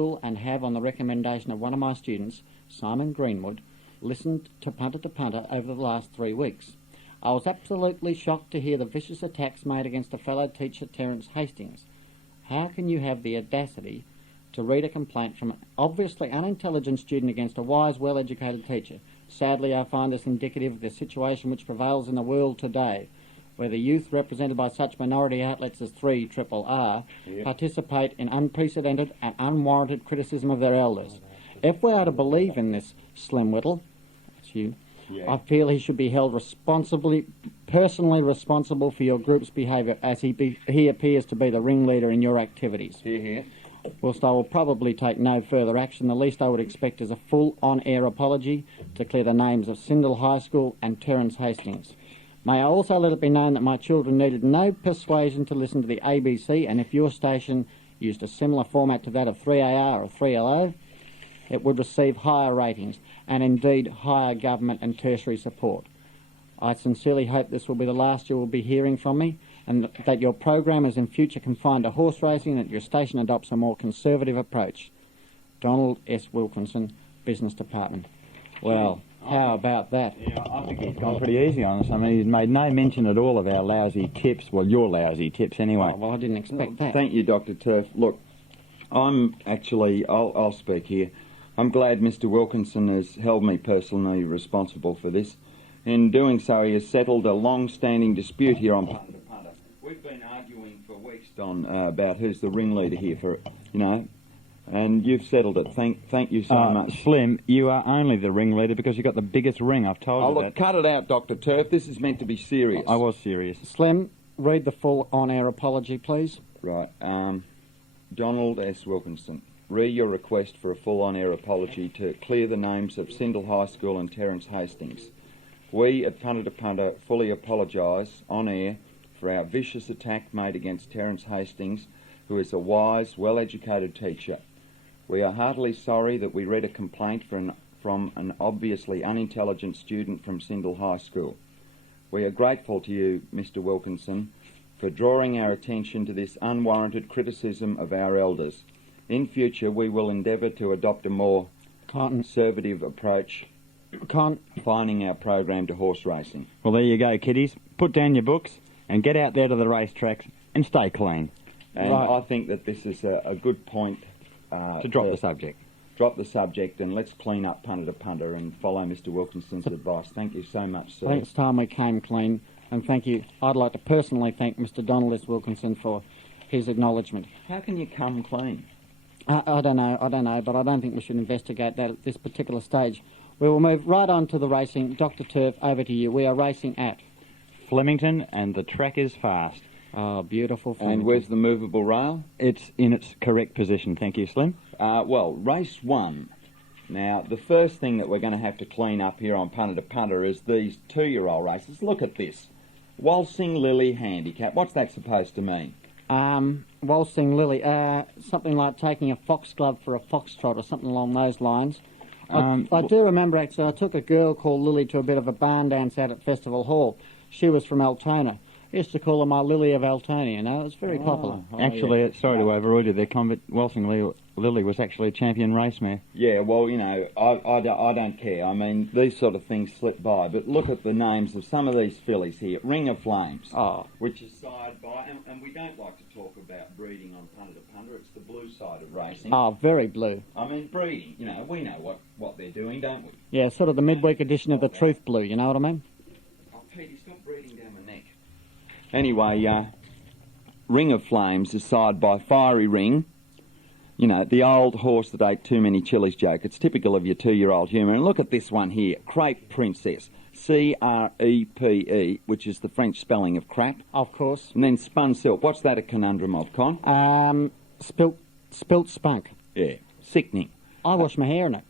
School and have, on the recommendation of one of my students, Simon Greenwood, listened to Punter over the last 3 weeks. I was absolutely shocked to hear the vicious attacks made against a fellow teacher, Terence Hastings. How can you have the audacity to read a complaint from an obviously unintelligent student against a wise, well-educated teacher? Sadly, I find this indicative of the situation which prevails in the world today, where the youth represented by such minority outlets as 3RRR participate in unprecedented and unwarranted criticism of their elders. If we are to believe in this Slim Whittle, that's you, I feel he should be held personally responsible for your group's behaviour, as he appears to be the ringleader in your activities. Whilst I will probably take no further action, the least I would expect is a full on-air apology to clear the names of Sindel High School and Terence Hastings. May I also let it be known that my children needed no persuasion to listen to the ABC, and if your station used a similar format to that of 3AR or 3LO, it would receive higher ratings and indeed higher government and tertiary support. I sincerely hope this will be the last you will be hearing from me, and that your program is in future confined to horse racing, and that your station adopts a more conservative approach. Donald S. Wilkinson, Business Department. Well, how about that? Yeah, I think he's gone pretty easy on us. I mean, he's made no mention at all of our lousy tips. Well, your lousy tips anyway. Oh, well, I didn't expect that. Thank you, Dr. Turf. Look, I'll speak here. I'm glad Mr. Wilkinson has held me personally responsible for this. In doing so, he has settled a long-standing dispute here on Punter to Punter. We've been arguing for weeks, Don, about who's the ringleader here for, and you've settled it. Thank you so much. Slim, you are only the ringleader because you've got the biggest ring. I've told you that. Cut it out, Dr. Turf. This is meant to be serious. I was serious. Slim, read the full on-air apology, please. Right. Donald S. Wilkinson, read your request for a full on-air apology to clear the names of Sindel High School and Terence Hastings. We at Punter to Punter fully apologise on air for our vicious attack made against Terence Hastings, who is a wise, well-educated teacher. We are heartily sorry that we read a complaint from an obviously unintelligent student from Sindel High School. We are grateful to you, Mr. Wilkinson, for drawing our attention to this unwarranted criticism of our elders. In future, we will endeavour to adopt a more conservative approach, confining our program to horse racing. Well, there you go, kiddies. Put down your books and get out there to the racetracks and stay clean. And I think that this is a good point to drop the subject. Drop the subject and let's clean up Punter to Punter and follow Mr. Wilkinson's advice. Thank you so much, sir. I think it's time we came clean, and thank you. I'd like to personally thank Mr. Donald S. Wilkinson for his acknowledgement. How can you come clean? I don't know, but I don't think we should investigate that at this particular stage. We will move right on to the racing. Dr. Turf, over to you. We are racing at Flemington, and the track is fast. Oh, beautiful Flemington. And where's the movable rail? It's in its correct position, thank you, Slim. Well, race 1. Now, the first thing that we're going to have to clean up here on Punter to Punter is these 2-year-old races. Look at this. Waltzing Lily Handicap. What's that supposed to mean? Waltzing Lily, something like taking a foxglove for a foxtrot or something along those lines. I do remember, actually, I took a girl called Lily to a bit of a barn dance out at Festival Hall. She was from Altona. I used to call her my Lily of Altona, you know. It was very popular. Actually, sorry to overrule you there, Waltzing Lily was actually a champion race mare. Yeah, well, you know, I don't care. I mean, these sort of things slip by. But look at the names of some of these fillies here. Ring of Flames, which is side by, and we don't like to talk about breeding on Punter to Punter. It's the blue side of racing. Oh, very blue. I mean, breeding, you know, we know what they're doing, don't we? Yeah, sort of the midweek edition of the Truth Blue, you know what I mean? Oh, Petey, stop breeding down my neck. Anyway, Ring of Flames is side by Fiery Ring. You know, the old horse that ate too many chilies joke. It's typical of your 2-year-old humour. And look at this one here, Crepe Princess. C-R-E-P-E, which is the French spelling of crack. Of course. And then Spun Silk. What's that a conundrum of, Con? Spilt spunk. Yeah. Sickening. I wash my hair in it.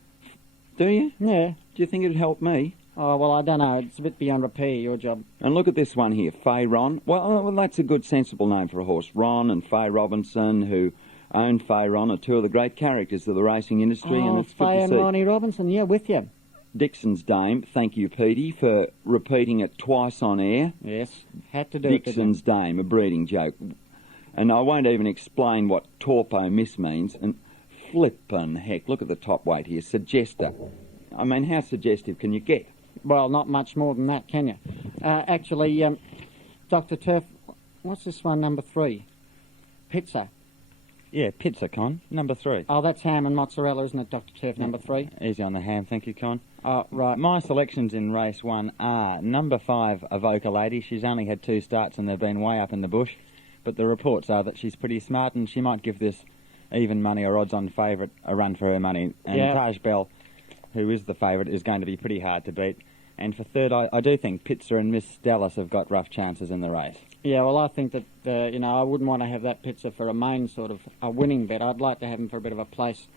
Do you? Yeah. Do you think it'd help me? Oh, well, I don't know. It's a bit beyond repair, your job. And look at this one here, Fay Ron. Well, that's a good, sensible name for a horse. Ron and Fay Robinson, who own Fay Ron, are two of the great characters of the racing industry. Oh, and it's Fay and Ronnie Robinson, yeah, with you. Dixon's Dame, thank you, Petey, for repeating it twice on air. Yes, had to do Dixon's Dame, a breeding joke. And I won't even explain what torpo miss means. And flippin' heck, look at the top weight here. Suggester. I mean, how suggestive can you get? Well, not much more than that, can you? Actually, Dr. Turf, what's this one, number 3? Pizza. Yeah, pizza, Con. Number 3. Oh, that's ham and mozzarella, isn't it, Dr. Turf, number 3? Easy on the ham, thank you, Con. Oh, right. My selections in race 1 are number 5, Avoca Lady. She's only had 2 starts and they've been way up in the bush. But the reports are that she's pretty smart and she might give this even money or odds-on favourite a run for her money. And Yeah. Taj Bell, who is the favourite, is going to be pretty hard to beat. And for third, I do think Pizza and Miss Dallas have got rough chances in the race. Yeah, well, I think that, I wouldn't want to have that Pizza for a main sort of a winning bet. I'd like to have him for a bit of a place.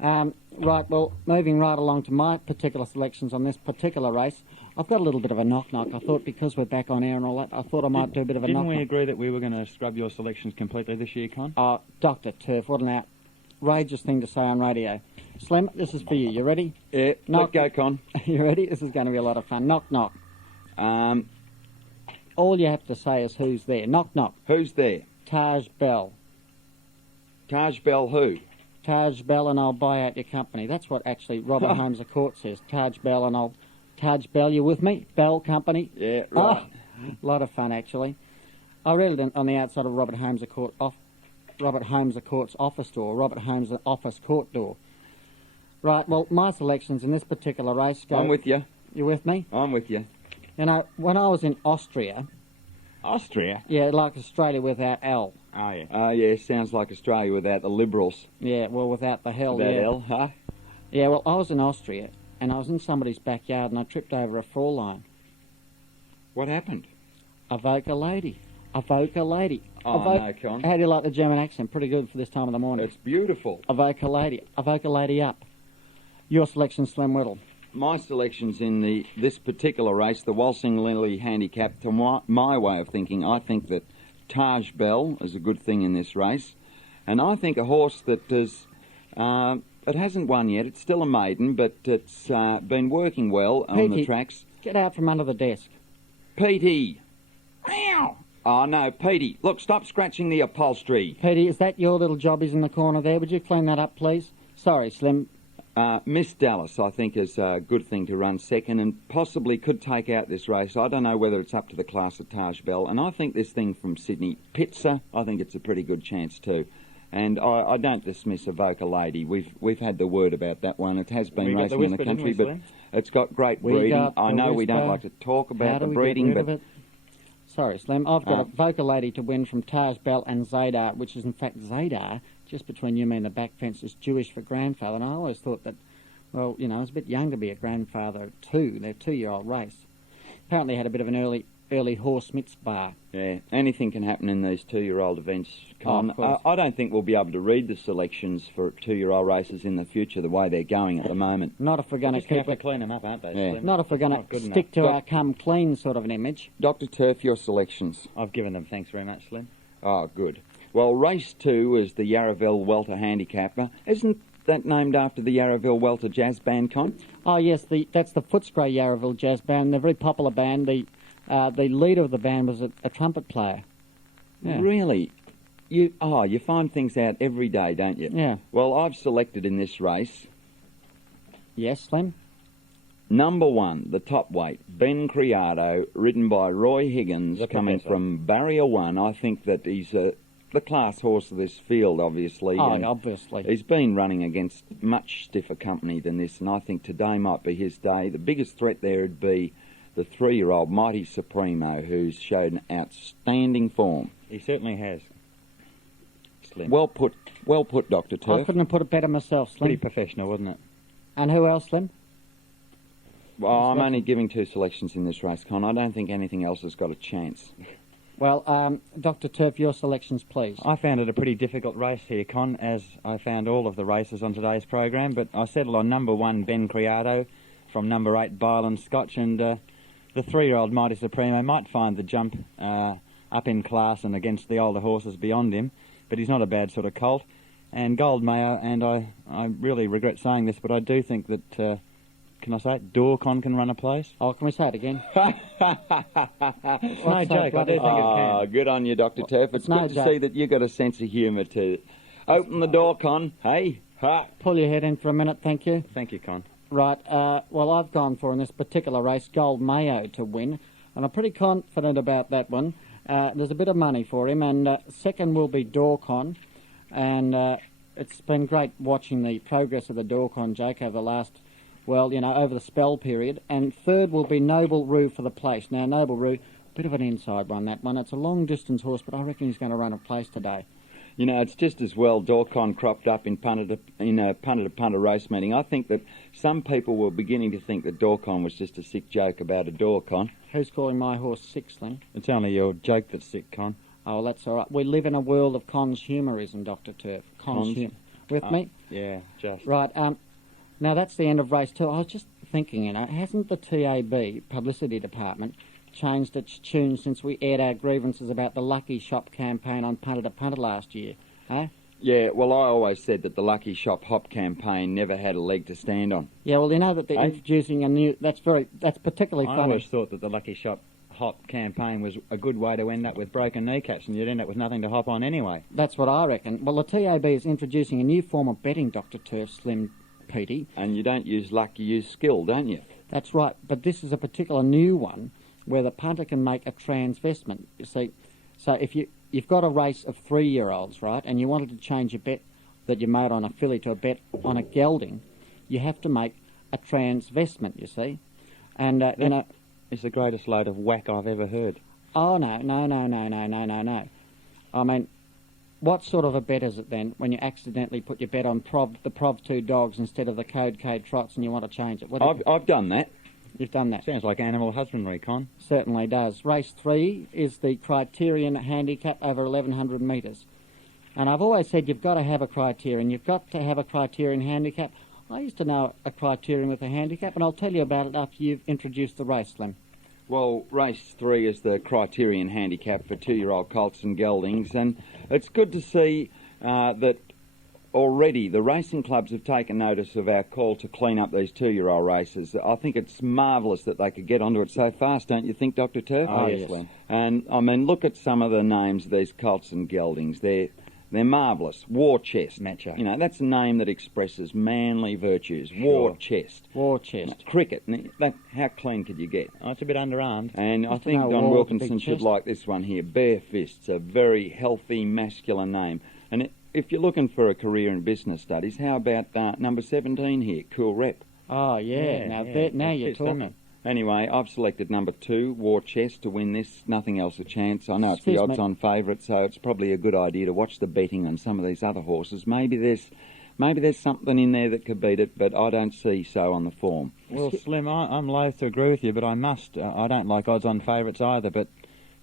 Right, well, moving right along to my particular selections on this particular race, I've got a little bit of a knock-knock. I thought because we're back on air and all that, I thought I might do a bit of a knock-knock. Didn't we agree that we were going to scrub your selections completely this year, Con? Oh, Dr. Turf, what an outrageous thing to say on radio. Slim, this is for you. You ready? Yeah, go, Con. You ready? This is going to be a lot of fun. Knock, knock. All you have to say is who's there. Knock, knock. Who's there? Taj Bell. Taj Bell who? Taj Bell and I'll buy out your company. That's what actually Robert Holmes of Court says. Taj Bell and I'll... Taj Bell, you with me? Bell Company? Yeah, right. Oh, a lot of fun, actually. I read it on the outside of Robert Holmes of Court's office door, Robert Holmes' office court door. Right, well, my selections in this particular race go... I'm with you. You with me? I'm with you. You know, when I was in Austria... Austria? Yeah, like Australia without L. Oh, yeah. Oh, yeah, sounds like Australia without the Liberals. Yeah, well, without the hell, Without yeah. L, huh? Yeah, well, I was in Austria, and I was in somebody's backyard, and I tripped over a fall line. What happened? Avoca Lady. Avoca Lady. Oh, no, Con. How do you like the German accent? Pretty good for this time of the morning. It's beautiful. Avoca Lady. Avoca Lady up. Your selection, Slim Whittle. My selections in this particular race, the Waltzing Lily Handicap, to my way of thinking, I think that Taj Bell is a good thing in this race. And I think a horse that is, it hasn't won yet, it's still a maiden, but it's been working well on the tracks. Get out from under the desk. Petey! Meow! Oh, no, Petey, look, stop scratching the upholstery. Petey, is that your little jobbies in the corner there? Would you clean that up, please? Sorry, Slim. Miss Dallas, I think, is a good thing to run second and possibly could take out this race. I don't know whether it's up to the class of Taj Bell. And I think this thing from Sydney, Pizza, I think it's a pretty good chance too. And I don't dismiss Avoca Lady. We've had the word about that one. It has been racing in the country, but it's got great breeding. I know we don't like to talk about the breeding, but... Sorry, Slim. I've got Avoca Lady to win from Taj Bell and Zadar, which is in fact Zadar, just between you and the back fence, is Jewish for grandfather. And I always thought that, well, you know, it's a bit young to be a grandfather too. They're a 2-year-old race. Apparently had a bit of an early horse mitzvah. Yeah, anything can happen in these 2-year-old events, Con. of course. I don't think we'll be able to read the selections for 2-year-old races in the future the way they're going at the moment. Not if we're going to keep it. Clean them up, aren't they? Yeah. Slim? Not if we're going to stick to our come clean sort of an image. Dr. Turf, your selections. I've given them, thanks very much, Slim. Oh, good. Well, race 2 is the Yarraville Welter Handicapper. Isn't that named after the Yarraville Welter Jazz Band, Con? Oh yes, that's the Footscray Yarraville Jazz Band. They're a very popular band. The leader of the band was a trumpet player. Yeah. Really? You find things out every day, don't you? Yeah. Well, I've selected in this race Yes, Slim? number 1, the top weight, Ben Criado, ridden by Roy Higgins, coming from Barrier 1. I think that he's the class horse of this field, obviously. Oh, and obviously. he's been running against much stiffer company than this, and I think today might be his day. The biggest threat there would be the 3-year-old Mighty Supremo, who's showed an outstanding form. He certainly has. Slim. Well put, Dr. Turf. I couldn't have put it better myself, Slim. Pretty professional, wasn't it? And who else, Slim? Well, I'm only giving 2 selections in this race, Con. I don't think anything else has got a chance. Well, Dr. Turf, your selections, please. I found it a pretty difficult race here, Con, as I found all of the races on today's program, but I settled on number 1, Ben Criado, from number 8, Byland Scotch, and the 3-year-old Mighty Supremo might find the jump up in class and against the older horses beyond him, but he's not a bad sort of colt. And Gold Mayo, and I really regret saying this, but I do think that, can I say it, Dorcon can run a place. Oh, can we say it again? No joke, I do think it can. Good on you, Dr. Turf. It's no good to joke. see that you've got a sense of humour too. Open the door, Con. Hey? Ha! Pull your head in for a minute, thank you. Thank you, Con. Right, well, I've gone for, in this particular race, Gold Mayo to win, and I'm pretty confident about that one. There's a bit of money for him, and second will be Dorcon, and it's been great watching the progress of the Dorcon, Jake, over the last, well, you know, over the spell period, and third will be Noble Roo for the place. Now, Noble Roo, bit of an inside one, that one. It's a long-distance horse, but I reckon he's going to run a place today. You know, it's just as well Dorcon cropped up in Punter to Punter race meeting. I think that some people were beginning to think that Dorcon was just a sick joke about a Dorcon. Who's calling my horse sick, Slim? It's only your joke that's sick, Con. Oh, that's all right. We live in a world of consumerism, Dr. Turf. With me? Yeah, just. Right, now that's the end of race 2. I was just thinking, you know, hasn't the TAB, Publicity Department, changed its tune since we aired our grievances about the Lucky Shop campaign on Punter to Punter last year, eh? Yeah, well, I always said that the Lucky Shop Hop campaign never had a leg to stand on. Yeah, well, you know that they're introducing a new... That's particularly funny. I always thought that the Lucky Shop Hop campaign was a good way to end up with broken kneecaps, and you'd end up with nothing to hop on anyway. That's what I reckon. Well, the TAB is introducing a new form of betting, Dr. Turf, Slim Petey. And you don't use luck, you use skill, don't you? That's right, but this is a particular new one where the punter can make a transvestment. You see, so if you've got a race of 3-year-olds, right, and you wanted to change your bet that you made on a filly to a bet on a gelding, you have to make a transvestment, you see. And, you know... It's the greatest load of whack I've ever heard. Oh, no. I mean, what sort of a bet is it then when you accidentally put your bet on the Prov 2 dogs instead of the Code K trots and you want to change it? I've done that. You've done that? Sounds like animal husbandry, Con. Certainly does. Race 3 is the Criterion Handicap over 1,100 metres. And I've always said you've got to have a Criterion. You've got to have a Criterion Handicap. I used to know a Criterion with a handicap, and I'll tell you about it after you've introduced the race, Slim. Well, race 3 is the Criterion Handicap for 2-year-old colts and geldings, and it's good to see that already the racing clubs have taken notice of our call to clean up these 2-year-old races. I think it's marvellous that they could get onto it so fast, don't you think, Dr. Turf? Oh, yes. And, I mean, look at some of the names of these colts and geldings. They're marvellous. War Chest. Matcha. You know, that's a name that expresses manly virtues. Sure. War Chest. War Chest. Cricket. How clean could you get? Oh, it's a bit underarmed. And I think Don Wilkinson should like this one here. Bare Fists. A very healthy, masculine name. And if you're looking for a career in business studies, how about number 17 here, Cool Rep? Oh, yeah. Now you're talking. Anyway, I've selected number 2, War Chest, to win this. Nothing else a chance. I know it's the odds-on favourite, so it's probably a good idea to watch the betting on some of these other horses. Maybe there's something in there that could beat it, but I don't see so on the form. Well, Slim, I'm loath to agree with you, but I must. I don't like odds-on favourites either, but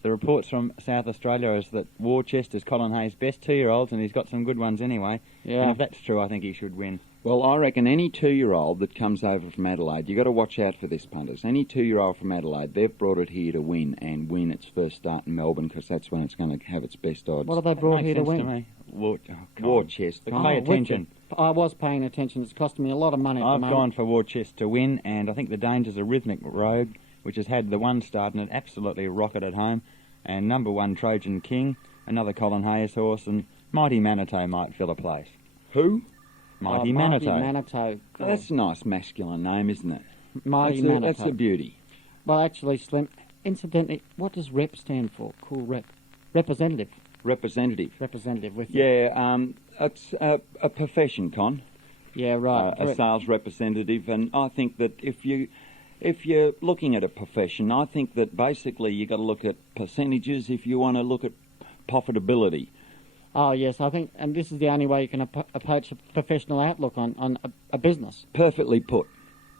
the reports from South Australia is that War Chest is Colin Hayes' best 2-year-olds, and he's got some good ones anyway. Yeah. And if that's true, I think he should win. Well, I reckon any 2-year-old that comes over from Adelaide, you've got to watch out for this, punters. Any 2-year-old from Adelaide, they've brought it here to win and win its first start in Melbourne, because that's when it's going to have its best odds. What have they brought here to win? War Chest. Pay attention. I was paying attention. It's costing me a lot of money. I've gone for War Chest to win, and I think the danger's a Rhythmic Rogue, which has had the one start and it absolutely rocketed home. And number 1, Trojan King, another Colin Hayes horse, and Mighty Manitou might fill a place. Who? Mighty Manitou. Manitou. Oh, that's a nice masculine name, isn't it? Mighty Manitou. That's a beauty. Well, actually, Slim, incidentally, what does REP stand for? Cool Rep. Representative. Representative with you. Yeah, it's a profession, Con. Yeah, right. A sales representative, and I think that if you're looking at a profession, I think that basically you've got to look at percentages if you want to look at profitability. Oh, yes, I think, and this is the only way you can approach a professional outlook on a business. Perfectly put.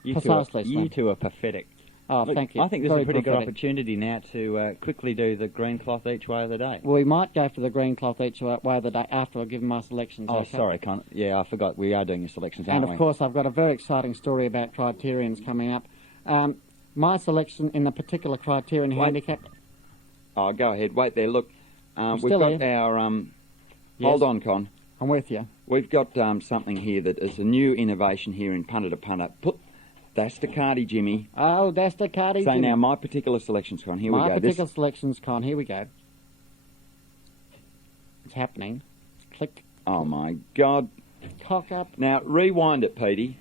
Precisely, You two are pathetic. Oh, Look, thank you. I think this Very is a pretty prophetic. good opportunity now to quickly do the green cloth each way of the day. Well, we might go for the green cloth each way of the day after I give them my selections. Oh, okay? sorry, Con. Yeah, I forgot. We are doing your selections, And, aren't we? of course, I've got a very exciting story about Criterions coming up. My selection in the particular Criterion handicap... Oh, go ahead. Wait there. Look, we've still got here. our... Yes. Hold on, Con. I'm with you. We've got something here that is a new innovation here in Punter to Punter. That's the Cardi, Jimmy. Oh, that's the Cardi. So now my particular selections, Con. Here we go. My particular selections, Con. Here we go. It's happening. Click. Oh, my God. Cock up. Now, rewind it, Petey.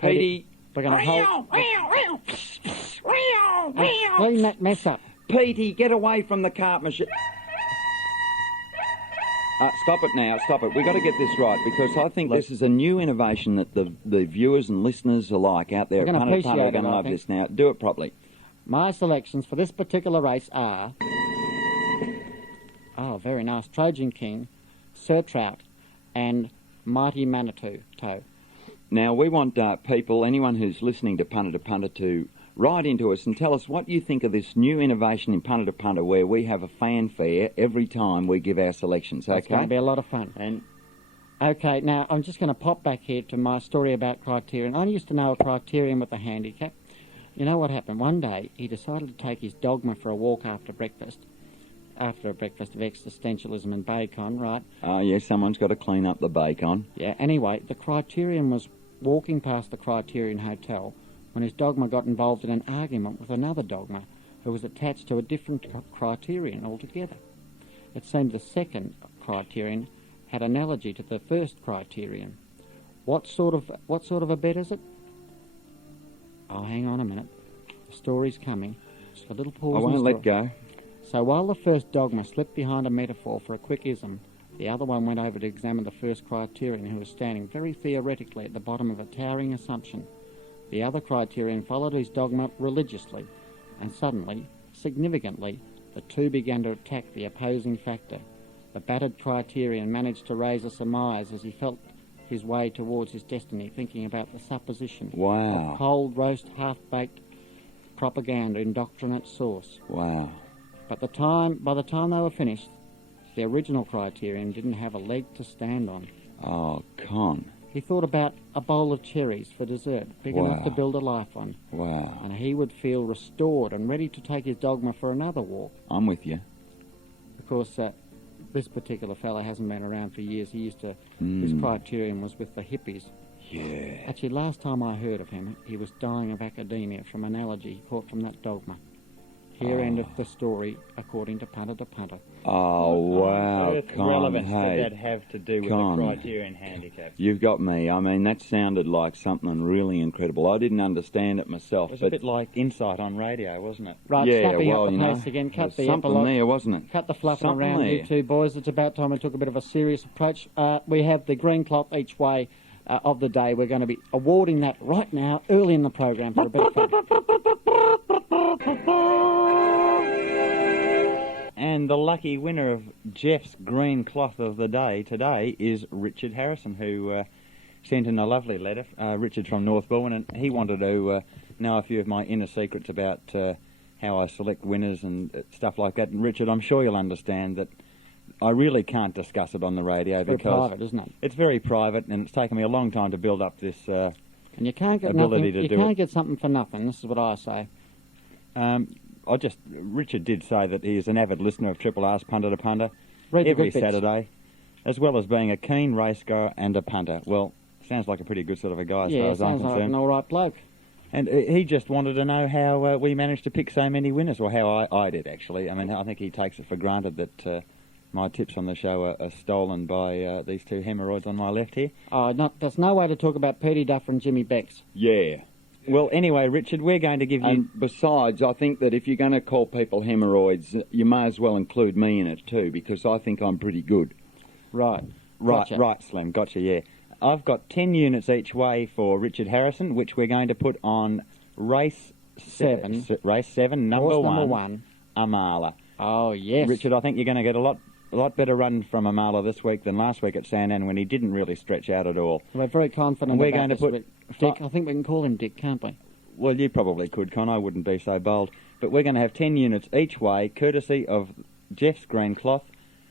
Petey, We're going to hold... Clean that mess up. Petey, get away from the cart machine. Stop it now, stop it. We've got to get this right, because I think this is a new innovation that the viewers and listeners alike out there at Punter are going to love this now. Do it properly. My selections for this particular race are... Oh, very nice. Trojan King, Sir Trout, and Mighty Manitou Toe. Now, we want people, anyone who's listening to Punter, to write into us and tell us what you think of this new innovation in Punter, where we have a fanfare every time we give our selections, okay? It's going to be a lot of fun. And Okay, now I'm just going to pop back here to my story about Criterion. I used to know a Criterion with a handicap. You know what happened? One day he decided to take his dogma for a walk after breakfast of existentialism and bacon, right? oh, yeah, someone's got to clean up the bacon. Yeah, anyway, the Criterion was walking past the Criterion Hotel when his dogma got involved in an argument with another dogma who was attached to a different Criterion altogether. It seemed the second Criterion had analogy to the first Criterion. What sort of a bet is it? Oh, hang on a minute. The story's coming. Just a little pause. I won't let go. So while the first dogma slipped behind a metaphor for a quick ism, the other one went over to examine the first Criterion, who was standing very theoretically at the bottom of a towering assumption. The other Criterion followed his dogma religiously, and suddenly, significantly, the two began to attack the opposing factor. The battered Criterion managed to raise a surmise as he felt his way towards his destiny, thinking about the supposition Wow. of cold roast, half-baked propaganda indoctrinate sauce. Wow. But by the time they were finished, the original Criterion didn't have a leg to stand on. Oh, Con. He thought about a bowl of cherries for dessert, big enough to Wow. build a life on, Wow. and he would feel restored and ready to take his dogma for another walk. I'm with you. Of course, this particular fellow hasn't been around for years. His Criterion was with the hippies. Yeah. Actually, last time I heard of him, he was dying of academia from an allergy he caught from that dogma. Here endeth the story, according to Punter. Oh, wow, What Con. relevance Hey, did that have to do with Con. the Criterion handicap? you've got me. I mean, that sounded like something really incredible. I didn't understand it myself. It was but a bit like Insight on radio, wasn't it? Right, yeah, slopping well, up the you know, pace again, there cut was the something epilogue. there, wasn't it? Cut the fluffing Something around, you there. two boys. It's about time we took a bit of a serious approach. We have the green cloth each way of the day. We're going to be awarding that right now, early in the program, for a bit of fun. And the lucky winner of Jeff's green cloth of the day today is Richard Harrison, who sent in a lovely letter. Richard from North Bourne, and he wanted to know a few of my inner secrets about how I select winners and stuff like that. And Richard, I'm sure you'll understand that I really can't discuss it on the radio It's very because private, isn't it? it's very private, and it's taken me a long time to build up this And you can't get ability nothing. to You do can't it. get something for nothing. This is what I say. Richard did say that he is an avid listener of Triple R's Punter to Punter Read the every good bits. Saturday, as well as being a keen racegoer and a punter. Well, sounds like a pretty good sort of a guy as far Yeah, as I'm sounds like an concerned. all right bloke. And he just wanted to know how we managed to pick so many winners, or how I did, actually. I mean, I think he takes it for granted that my tips on the show are stolen by these two hemorrhoids on my left here. There's no way to talk about Petey Duffer and Jimmy Becks. Yeah. Well, anyway, Richard, we're going to give you... And besides, I think that if you're going to call people hemorrhoids, you may as well include me in it too, because I think I'm pretty good. Right. Right, Gotcha. right, Slim. Gotcha, yeah. I've got 10 units each way for Richard Harrison, which we're going to put on race 7. Race 7, number Horse number 1, Amala. Oh, yes. Richard, I think you're going to get a lot better run from Amala this week than last week at Sandown when he didn't really stretch out at all. We're very confident And we're about going to this put week. Dick, I think we can call him Dick, can't we? Well, you probably could, Con. I wouldn't be so bold. But we're going to have 10 units each way, courtesy of Jeff's Green Cloth,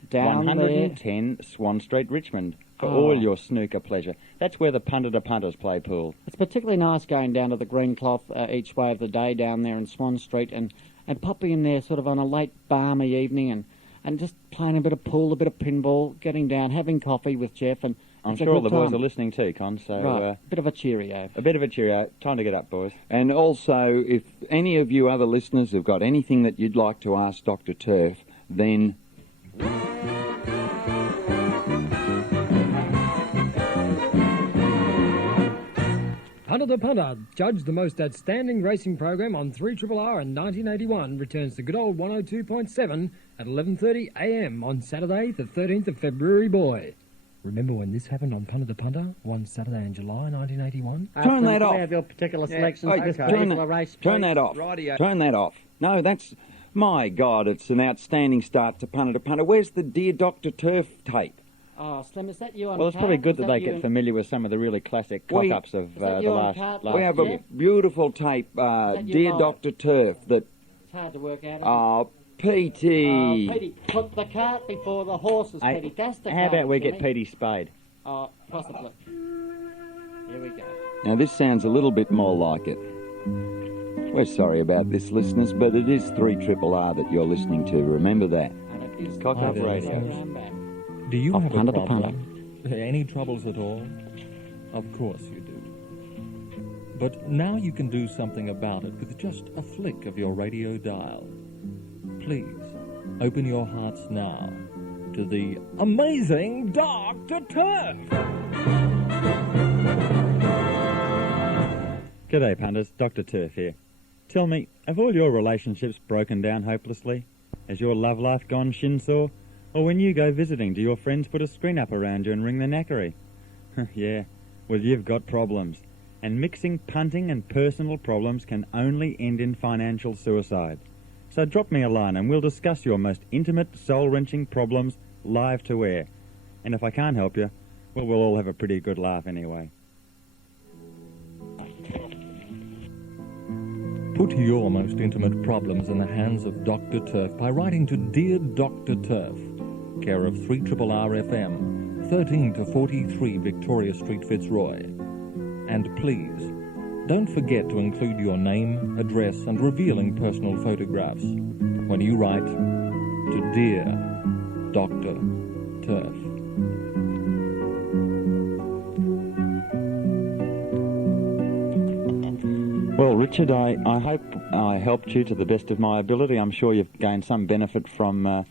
Down 110 Swan Street, Richmond, for all your snooker pleasure. That's where the Punter to Punters play pool. It's particularly nice going down to the green cloth each way of the day down there in Swan Street and popping in there sort of on a late balmy evening and just playing a bit of pool, a bit of pinball, getting down, having coffee with Jeff. And I'm it's a sure all good the boys time. are listening too, Con, so Right, bit of a cheerio. a bit of a cheerio. Time to get up, boys. And also, if any of you other listeners have got anything that you'd like to ask Dr. Turf, then... Punter to Punter, judged the most outstanding racing program on 3RRR in 1981, returns to good old 102.7 at 11:30 a.m. on Saturday, the 13th of February, boy. Remember when this happened on Punter to Punter, one Saturday in July 1981? Turn that off. We have your particular selections Hey, for this turn particular that- race. Turn please. that off. Rightio. Turn that off. No, that's... My God, it's an outstanding start to Punter. Where's the Dear Dr. Turf tape? Oh, Slim, is that you on Well, it's probably card? good Is that they you get in- familiar with some of the really classic We- cock-ups of Is that the you on last card? We have Yeah. a beautiful tape, that you Dear live? Dr. Turf, that... It's hard to work out. Oh, Petey. Petey, put the cart before the horses, Hey, Petey. That's the how cart, about we Jimmy. get Petey spayed? Oh, possibly. Here we go. Now, this sounds a little bit more like it. We're sorry about this, listeners, but it is 3RRR that you're listening to. Remember that. And it is Cock-up the radio. program back. Do you Off have a Punter to problem? Any troubles at all? Of course you do. But now you can do something about it with just a flick of your radio dial. Please, open your hearts now to the amazing Dr. Turf! G'day, punters. Dr. Turf here. Tell me, have all your relationships broken down hopelessly? Has your love life gone shin-sore? Or when you go visiting, do your friends put a screen up around you and ring the knackery? Yeah, well, you've got problems. And mixing punting and personal problems can only end in financial suicide. So drop me a line and we'll discuss your most intimate, soul-wrenching problems live to air. And if I can't help you, well, we'll all have a pretty good laugh anyway. Put your most intimate problems in the hands of Dr. Turf by writing to Dear Dr. Turf, care of 3RRR FM, 13 to 43 Victoria Street, Fitzroy. And please, don't forget to include your name, address and revealing personal photographs when you write to Dear Dr. Turf. Well, Richard, I hope I helped you to the best of my ability. I'm sure you've gained some benefit from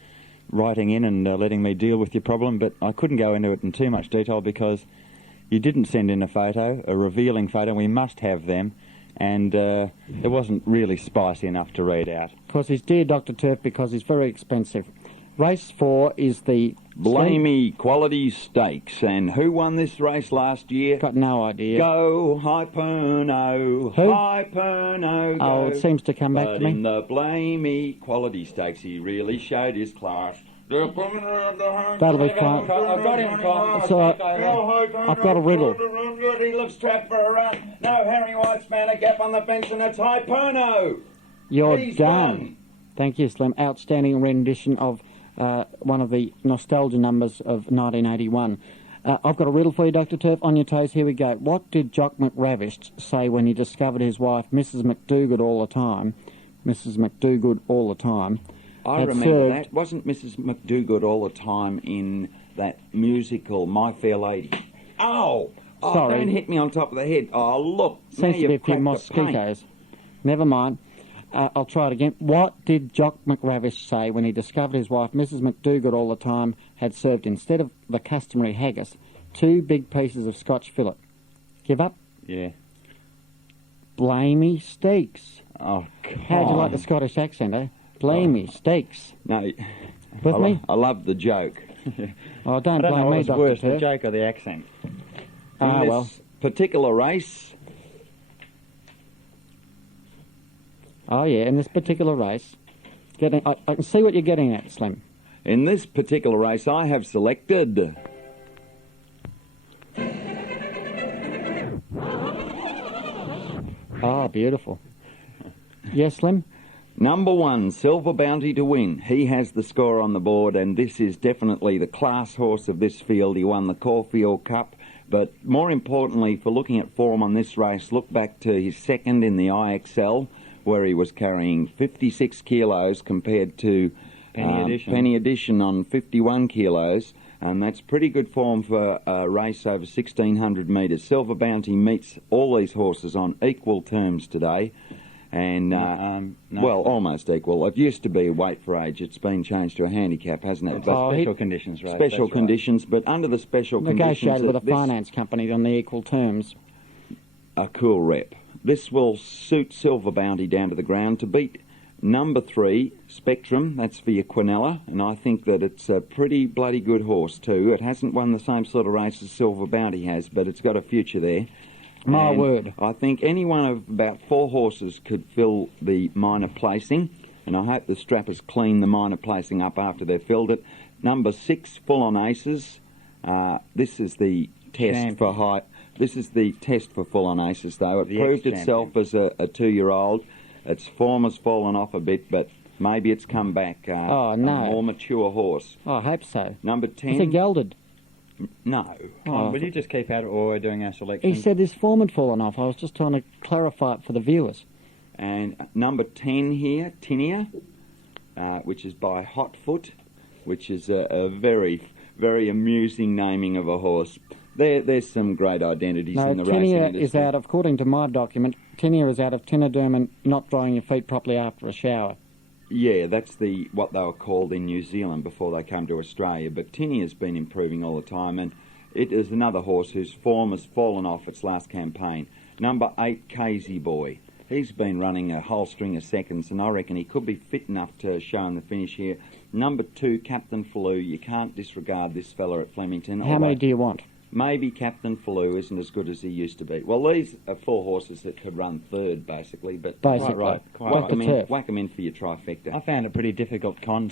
writing in and letting me deal with your problem, but I couldn't go into it in too much detail because you didn't send in a photo, a revealing photo. We must have them, and it wasn't really spicy enough to read out. Of course, he's Dear Dr. Turf because he's very expensive. Race 4 is the... Blamey Quality Stakes. And who won this race last year? Got no idea. Go, Hyperno. Who? Hyperno, go. Oh, it seems to come back But to me. in the Blamey Quality Stakes, he really showed his class. That'll be fine. I've got him, Con. So, I've got a riddle. He looks trapped for a run. No, Harry White's man, a gap on the fence, and it's Hyperno. You're He's done. won. Thank you, Slim. Outstanding rendition of one of the nostalgia numbers of 1981. I've got a riddle for you, Dr. Turf. On your toes, here we go. What did Jock McRavish say when he discovered his wife, Mrs. McDougall all the time? Mrs. McDougall all the time. I had remember served- that. Wasn't Mrs. McDougall all the time in that musical, My Fair Lady? Oh! Sorry. Don't hit me on top of the head. Oh, look. now Seems to you've be a few cracked the paint. mosquitoes. Never mind. I'll try it again. What did Jock McRavish say when he discovered his wife, Mrs. McDougall all the time, had served, instead of the customary haggis, 2 big pieces of Scotch fillet? Give up? Yeah. Blamey steaks. Oh, God. How'd you like the Scottish accent, eh? Blamey steaks. No. With me? I love the joke. Oh, I don't don't know blame what me, was Dr. worse, the Turf. joke or the accent. Ah, In this well. particular race, Oh, yeah, in this particular race. I can see what you're getting at, Slim. I have selected Ah, beautiful. Yes, Slim? number 1, Silver Bounty to win. He has the score on the board, and this is definitely the class horse of this field. He won the Caulfield Cup, but more importantly, for looking at form on this race, look back to his second in the IXL, where he was carrying 56 kilos compared to Penny Edition on 51 kilos. That's pretty good form for a race over 1,600 metres. Silver Bounty meets all these horses on equal terms today. And, No. well, almost equal. It used to be weight for age. It's been changed to a handicap, hasn't it? It's But a special conditions race. special that's right. conditions, but under the special conditions... Negotiated with a this- finance company on the equal terms. a cool rep. This will suit Silver Bounty down to the ground to beat number 3, Spectrum. That's for your Quinella, and I think that it's a pretty bloody good horse too. It hasn't won the same sort of race as Silver Bounty has, but it's got a future there. My And word. I think any one of about 4 horses could fill the minor placing, and I hope the strappers clean the minor placing up after they've filled it. Number 6, Full On Aces. This is the test for high. This is the test for Full On Aces, though. It proved itself as a 2-year-old. Its form has fallen off a bit, but maybe it's come back. Oh, A no. more mature horse. I hope so. Number Is he 10. gelded? No. Oh, Will you just keep out of while we're doing our selection? he said his form had fallen off. I was just trying to clarify it for the viewers. And number 10 here, Tinia, which is by Hotfoot, which is a very, very amusing naming of a horse. There's some great identities No, in the racing tinea industry. is out, according to my document, tinea is out of tinoderm and not drying your feet properly after a shower. Yeah, that's what they were called in New Zealand before they come to Australia. But Tinia's been improving all the time, and it is another horse whose form has fallen off its last campaign. Number 8, Casey Boy. He's been running a whole string of seconds, and I reckon he could be fit enough to show in the finish here. Number 2, Captain Faloo. You can't disregard this fella at Flemington. How many do you want? Maybe Captain Faloo isn't as good as he used to be. Well, these are 4 horses that could run third, basically. But Basically. right. whack them in for your trifecta. I found it pretty difficult, Con,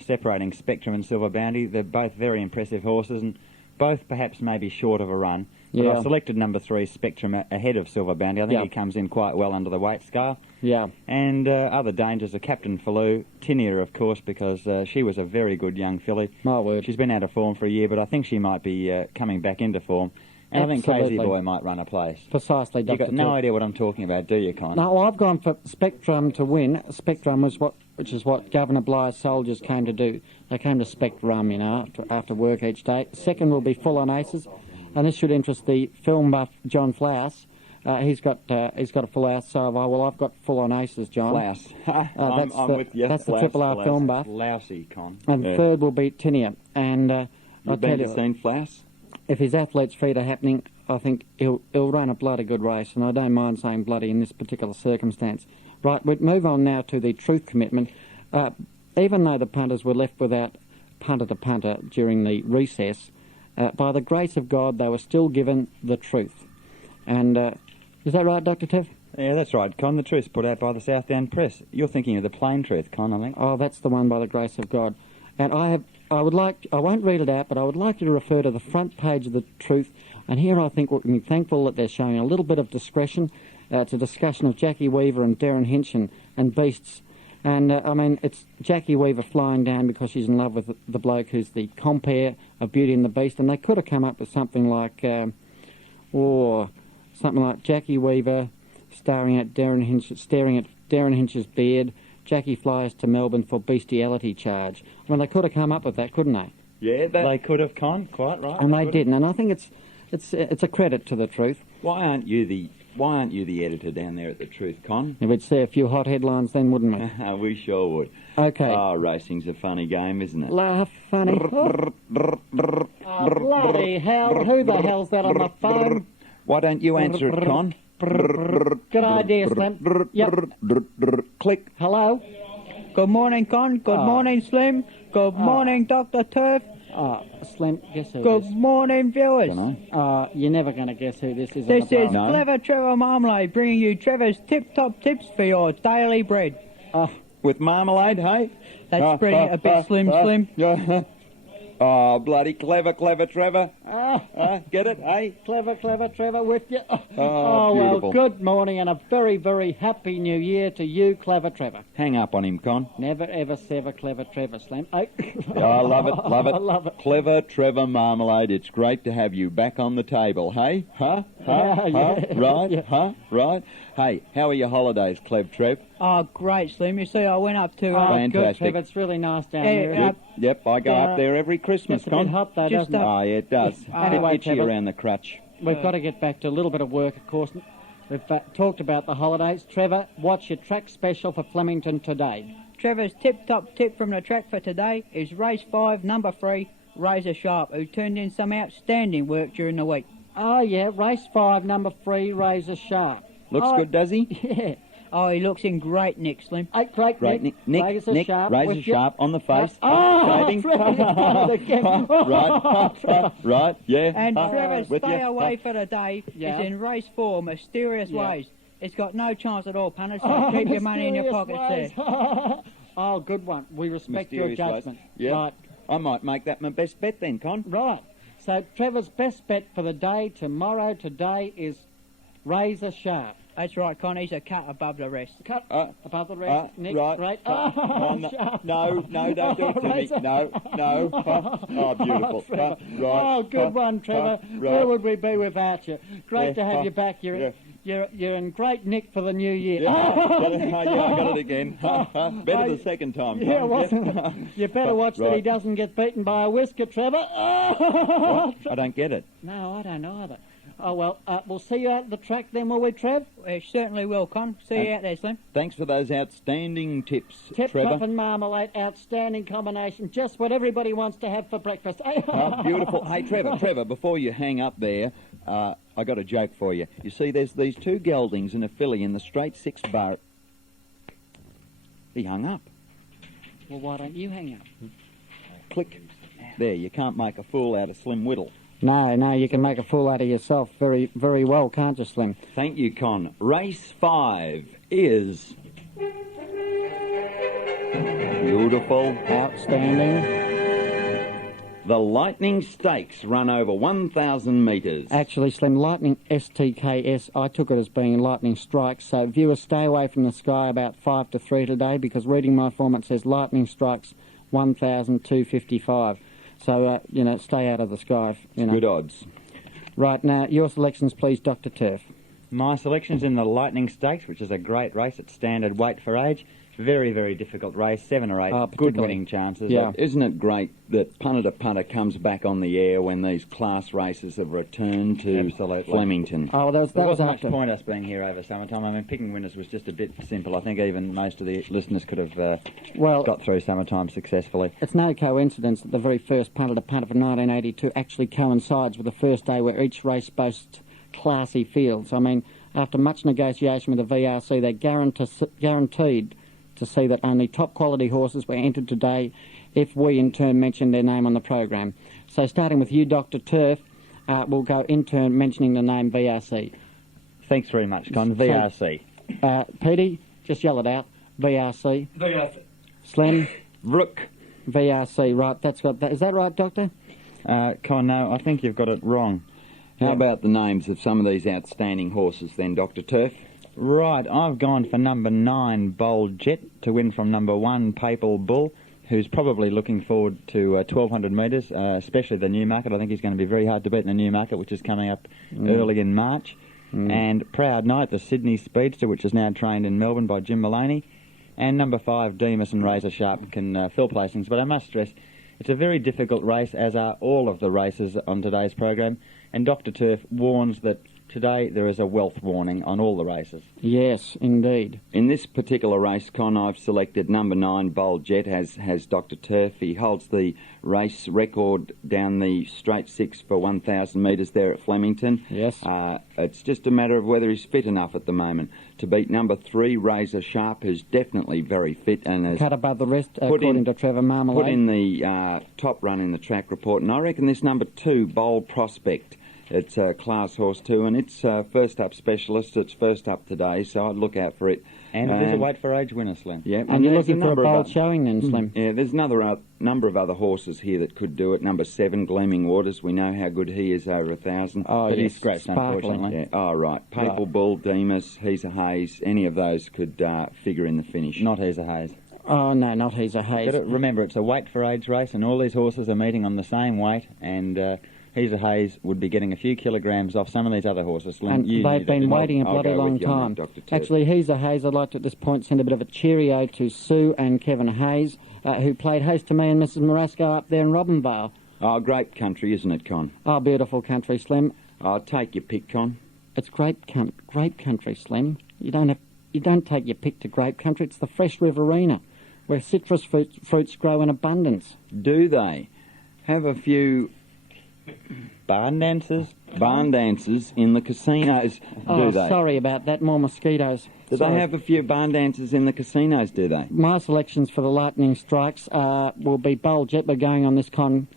separating Spectrum and Silver Bounty. They're both very impressive horses, and both perhaps maybe short of a run. But Yeah. I selected number 3, Spectrum, ahead of Silver Bounty. I think Yeah. he comes in quite well under the weight scale. Yeah. And other dangers are Captain Faloo, Tinia, of course, because she was a very good young filly. My word. She's been out of form for a year, but I think she might be coming back into form. And I think Absolutely. Casey Boy might run a place. Precisely, You've Dr. got no Tiff. idea what I'm talking about, do you, Con? No, I've gone for Spectrum to win. Spectrum which is what Governor Bligh's soldiers came to do. They came to Spectrum, after work each day. Second will be Full On Aces, and this should interest the film buff John Flouse. He's got a full ace, so have I. Well, I've got Full On Aces, John. Flouse. I'm with you. That's the Flouse, Triple R Flouse. film buff. Lousy, Con. And Yeah. third will be Tinia. And I'll You've tell been to you, seen Flouse? if his athlete's feet are happening, I think he'll run a bloody good race, and I don't mind saying bloody in this particular circumstance. Right, we'll move on now to the truth commitment. Even though the punters were left without punter to punter during the recess, by the grace of God, they were still given the truth. And is that right, Dr. Tev? Yeah, that's right, Con. The truth's put out by the Southdown Press. You're thinking of the plain truth, Con, I think. Oh, that's the one, by the grace of God. And I won't read it out, but I would like you to refer to the front page of the Truth. And here I think we can be thankful that they're showing a little bit of discretion. It's a discussion of Jackie Weaver and Darren Hinch and beasts. And, it's Jackie Weaver flying down because she's in love with the bloke who's the compere of Beauty and the Beast. And they could have come up with something like, Jackie Weaver staring at Darren Hinch's beard. Jackie flies to Melbourne for bestiality charge. I mean, they could have come up with that, couldn't they? Yeah, They could have, Con, quite right. And they didn't. And I think it's a credit to the Truth. Why aren't you the editor down there at the Truth, Con? We'd see a few hot headlines then, wouldn't we? We sure would. Okay. Oh, racing's a funny game, isn't it? Laugh funny. Oh, bloody hell. Who the hell's that on the phone? Why don't you answer it, Con? Good idea, Slim. Yep. Click. Hello? Good morning, Con. Good morning, Slim. Good morning, Dr. Turf. Slim, guess who Good this morning, viewers. You're never going to guess who this is. This on the is bar. Clever Trevor Marmalade bringing you Trevor's tip-top tips for your daily bread. With marmalade, hey? That's spreading it a bit slim. Oh, bloody clever Trevor. Get it, hey? Clever Trevor with you. Oh, well, beautiful. good morning and a very, very happy new year to you, Clever Trevor. Hang up on him, Con. Never, ever, sever Clever Trevor, Slim. Oh. I love it, love it. I love it. Clever Trevor Marmalade, it's great to have you back on the table, hey? Huh? Yeah. Right? Yeah. Huh? Right? Hey, how are your holidays, Clev Trev? Oh, great, Slim. You see, I went up to... Oh, good, Fantastic. Trevor. It's really nice down Yeah, here. Yep, I go up there every Christmas, It's a Con. bit hot though, Just doesn't it? Oh, yeah, it does. Anyway, Itchy Trevor. around the crutch. We've got to get back to a little bit of work, of course. We've talked about the holidays. Trevor, what's your track special for Flemington today? Trevor's tip-top tip from the track for today is race 5, number 3, Razor Sharp, who turned in some outstanding work during the week. Oh, yeah, race 5, number 3, Razor Sharp. Looks good, does he? Yeah. Oh, he looks in great nick, Slim. Great, Nick. Razor Sharp. Razor Sharp on the face. Oh, Shaving. Trevor's done it again. Right, yeah. And Trevor, with stay you. away for the day. Yeah. It's in race 4, Mysterious Yeah. Ways. It's got no chance at all, Punter, so keep your money in your pockets there. Oh, good one. We respect your Mysterious Ways. judgment. Yeah. Right. I might make that my best bet then, Con. Right. So Trevor's best bet for the day today is Razor Sharp. That's right, Con. He's a cut above the rest. Cut above the rest. Nick, right. Oh, Sharp. No, don't do it to me. No. Oh, beautiful. Trevor. Right. Oh, good one, Trevor. Right. Where would we be without you? Great Yeah. to have you back. You're in great nick for the new year. Yeah, I got it again. Better the second time. Con. Yeah, wasn't it? You better watch that he Right. doesn't get beaten by a whisker, Trevor. What? I don't get it. No, I don't either. Oh, well, we'll see you out at the track then, will we, Trev? We certainly will, Con. See you out there, Slim. Thanks for those outstanding tips, Tip, Trevor. top and marmalade, outstanding combination, just what everybody wants to have for breakfast. Oh, beautiful. Hey, Trevor, before you hang up there, I got a joke for you. You see, there's these 2 geldings and a filly in the straight 6 bar. He hung up. Well, why don't you hang up? Click. There, you can't make a fool out of Slim Whittle. No, you can make a fool out of yourself very, very well, can't you, Slim? Thank you, Con. Race 5 is... Beautiful. Outstanding. The Lightning Stakes run over 1,000 metres. Actually, Slim, Lightning STKS, I took it as being Lightning Strikes, so viewers stay away from the sky about 5 to 3 today, because reading my form it says Lightning Strikes 1,255. So, stay out of the sky. Good odds. Right, now, your selections, please, Dr. Turf. My selection's in the Lightning Stakes, which is a great race at standard weight for age. Very, very difficult race, 7 or 8 good particularly. winning chances. Yeah. Isn't it great that Punter to Punter comes back on the air when these class races have returned to Absolutely. Flemington? Oh, that There was wasn't much after. point us being here over summertime. I mean, picking winners was just a bit simple. I think even most of the listeners could have Well, got through summertime successfully. it's no coincidence that the very first Punter to Punter for 1982 actually coincides with the first day where each race boasts classy fields. I mean, after much negotiation with the VRC, they guaranteed to see that only top quality horses were entered today if we in turn mentioned their name on the program. So starting with you, Dr. Turf, we'll go in turn mentioning the name VRC. Thanks very much, Con. VRC. Petey, just yell it out. VRC. VRC. Slim, Rook. VRC. Right, that's got that. Is that right, Doctor? Con, no, I think you've got it wrong. How about the names of some of these outstanding horses then, Dr. Turf? Right, I've gone for number 9, Bold Jet, to win from number 1, Papal Bull, who's probably looking forward to 1,200 metres, especially the Newmarket. I think he's going to be very hard to beat in the Newmarket, which is coming up early in March. And Proud Knight, the Sydney Speedster, which is now trained in Melbourne by Jim Maloney. And number 5, Demas and Razor Sharp can fill placings. But I must stress, it's a very difficult race, as are all of the races on today's program. And Dr. Turf warns that today there is a wealth warning on all the races. Yes, indeed. In this particular race, Con, I've selected number 9, Bold Jet, has Dr. Turf. He holds the race record down the straight 6 for 1,000 metres there at Flemington. Yes. It's just a matter of whether he's fit enough at the moment to beat number 3, Razor Sharp, who's definitely very fit and has Cut above the rest, Put according in- to Trevor Marmalade. put in the top run in the track report. And I reckon this number 2, Bold Prospect, it's a class horse too, and it's first up specialist. It's first up today, so I'd look out for it. And it is a weight for age winner, Slim. Yeah, And you're there's looking for a number of bold oth- showing then, Slim. Yeah, there's another number of other horses here that could do it. Number 7, Gleaming Waters. We know how good he is over 1,000. Oh, But yes, he's scratched, sparkling. unfortunately. Yeah. Oh, right. Papal Right. Bull, Demas, He's a Haze. Any of those could figure in the finish. Not He's a Haze. Oh, no, not He's a Haze. But remember, it's a weight for age race, and all these horses are meeting on the same weight, and He's a Haze would be getting a few kilograms off some of these other horses. Slim, And you they've knew been that. waiting a I'll bloody go long with you on time. that, Dr. Turf. Actually, He's a Haze. I'd like to at this point send a bit of a cheerio to Sue and Kevin Hayes, who played host to me and Mrs. Marasco up there in Robinvale. Oh, great country, isn't it, Con? Oh, beautiful country, Slim. I'll take your pick, Con. It's grape country, Slim. You don't take your pick to grape country. It's the fresh riverina, where citrus fruits grow in abundance. Do they? Have a few Barn dancers? Barn dancers in the casinos, Oh, do they? sorry about that. More mosquitoes. Do Sorry. they have a few barn dancers in the casinos, do they? My selections for the lightning strikes will be Bowl Jet. We're going on this con.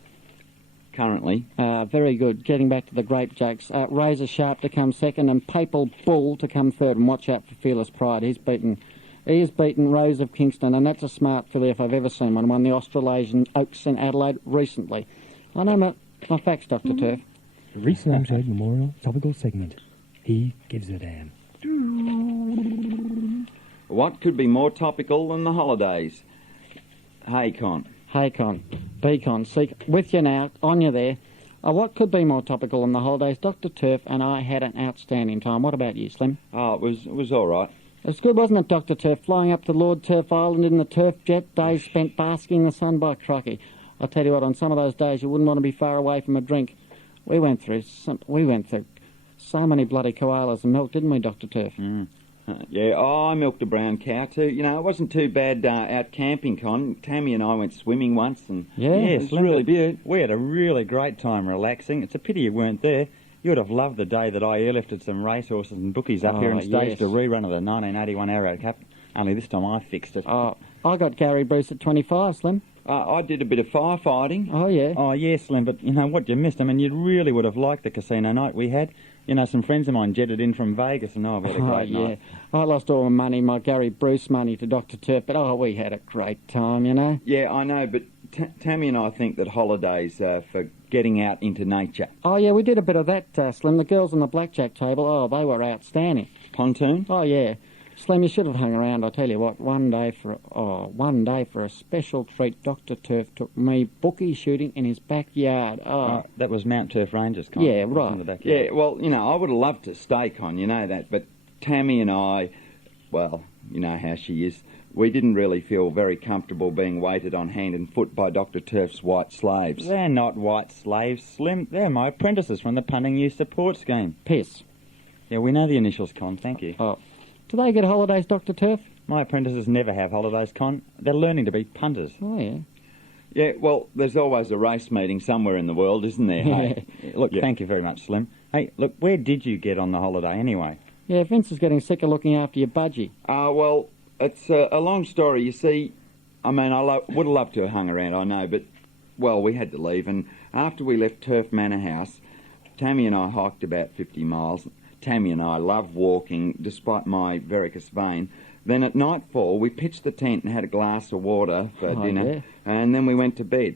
Currently. Very good. Getting back to the grape jokes. Razor Sharp to come second and Papal Bull to come third. And watch out for Fearless Pride. He has beaten Rose of Kingston, and that's a smart filly if I've ever seen one. Won the Australasian Oaks in Adelaide recently. I know my facts, Dr. Turf. Reese Lampshade Memorial Topical Segment. He gives a damn. What could be more topical than the holidays? Hey, Con. Hey, Con. B-Con. See, with you now, on you there. What could be more topical than the holidays? Dr. Turf and I had an outstanding time. What about you, Slim? Oh, it was all right. It was good, wasn't it, Dr. Turf? Flying up to Lord Turf Island in the Turf Jet, days spent basking in the sun by crocky. I'll tell you what, on some of those days you wouldn't want to be far away from a drink. We went through so many bloody koalas and milk, didn't we, Dr. Turf? Yeah, I milked a brown cow too. You know, it wasn't too bad out camping, Con. Tammy and I went swimming once, and Yeah, it was really beautiful. We had a really great time relaxing. It's a pity you weren't there. You would have loved the day that I airlifted some racehorses and bookies up here and staged a rerun of the 1981 Arrow Cup. Only this time I fixed it. Oh, I got Gary Bruce at 25, Slim. I did a bit of firefighting. Oh, yeah. Oh, yes, Slim, but you know what you missed? I mean, you really would have liked the casino night we had. You know, some friends of mine jetted in from Vegas, and we had a great night. I lost all my money, my Gary Bruce money, to Dr. Turf, but we had a great time, you know. Yeah, I know, but Tammy and I think that holidays are for getting out into nature. Oh, yeah, we did a bit of that, Slim. The girls on the blackjack table, they were outstanding. Pontoon? Oh, yeah. Slim, you should have hung around. I tell you what, one day for a special treat, Dr. Turf took me bookie shooting in his backyard. Oh, That was Mount Turf Rangers, Con. Yeah, right. In the backyard. Yeah, well, you know, I would have loved to stay, Con, you know that, but Tammy and I, well, you know how she is, we didn't really feel very comfortable being waited on hand and foot by Dr. Turf's white slaves. They're not white slaves, Slim. They're my apprentices from the Punting Youth Support Scheme. piss. Yeah, we know the initials, Con. Thank you. Oh, do they get holidays, Dr. Turf? My apprentices never have holidays, Con. They're learning to be punters. Oh, yeah. Yeah, well, there's always a race meeting somewhere in the world, isn't there? Hey? Look, Yeah. thank you very much, Slim. Hey, look, where did you get on the holiday anyway? Yeah, Vince is getting sick of looking after your budgie. Well, it's a long story. You see, I mean, would have loved to have hung around, I know, but, well, we had to leave. And after we left Turf Manor House, Tammy and I hiked about 50 miles. Tammy and I love walking, despite my varicose vein. Then at nightfall, we pitched the tent and had a glass of water for dinner, yeah. and then we went to bed.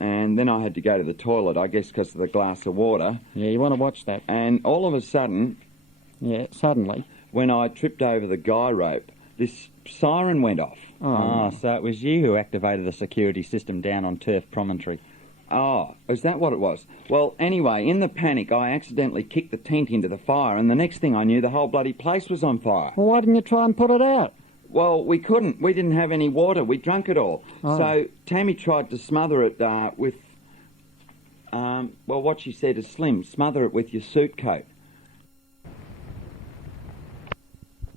And then I had to go to the toilet, I guess, because of the glass of water. Yeah, you want to watch that. And all of a sudden, Yeah, suddenly. when I tripped over the guy rope, this siren went off. Oh, so it was you who activated the security system down on Turf Promontory. Oh, is that what it was? Well, anyway, in the panic, I accidentally kicked the tent into the fire, and the next thing I knew, the whole bloody place was on fire. Well, why didn't you try and put it out? Well, we couldn't. We didn't have any water. We drunk it all. Oh. So Tammy tried to smother it with, what she said is, Slim, smother it with your suit coat.